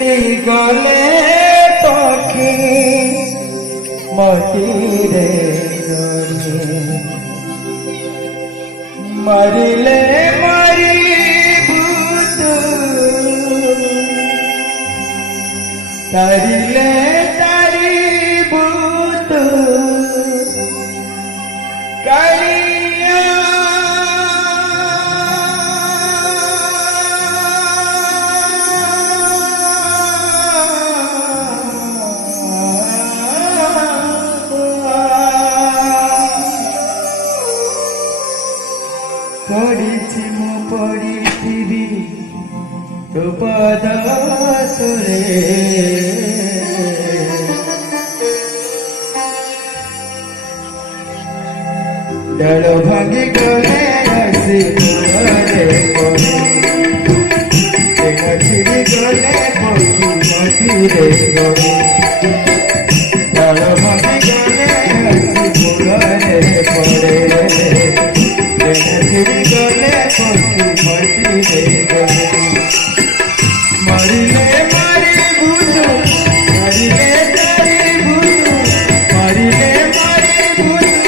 गले पक्षी मतीरे मरिले मरी भूत तारिले तारी भूत करिया पढ़ी मु पढ़ी तो पद तोरे डल भांगी गले हसी गले मछली गले मछली रे डल भांगी गले हसी गले पड़े मरिले मारी भूत मरिले तारी भूत मरिले मारी भूत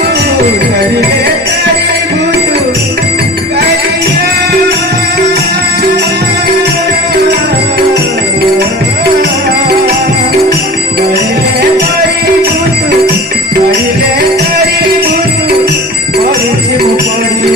मरिले तारी भूत करिया मरिले मारी भूत मरिले तारी भूत पढ़ी पढ़ी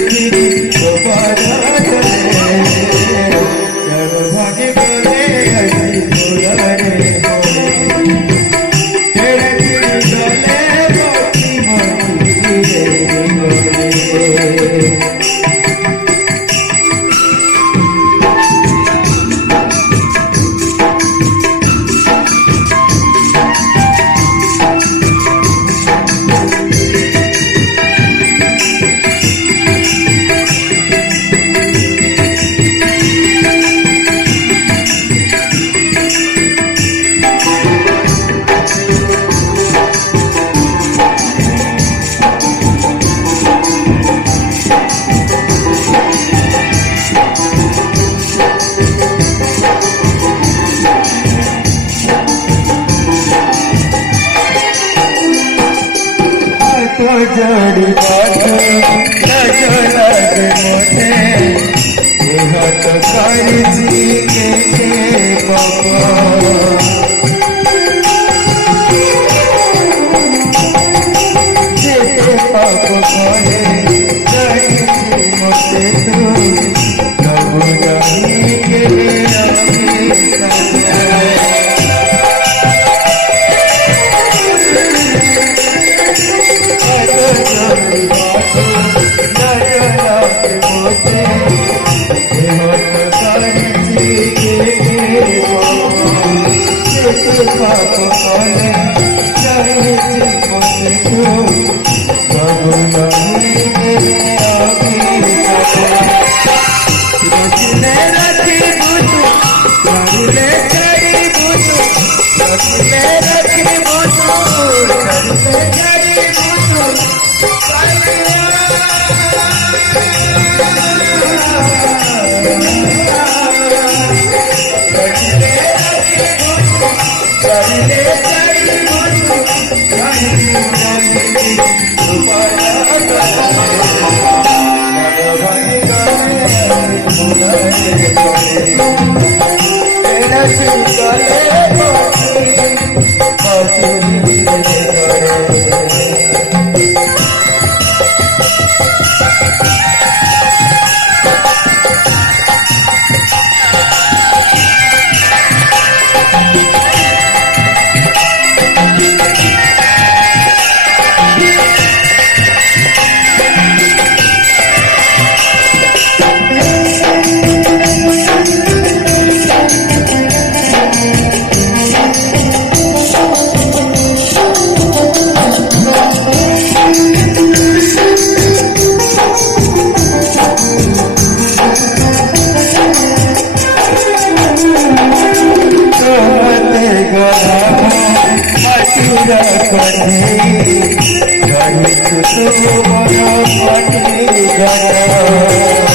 जड़ी बात लगे मोटे हाथ काजी के बाबा पाप करे मोटे तू कबू जानी के पाप करे गणित तो बड़ा पटी गया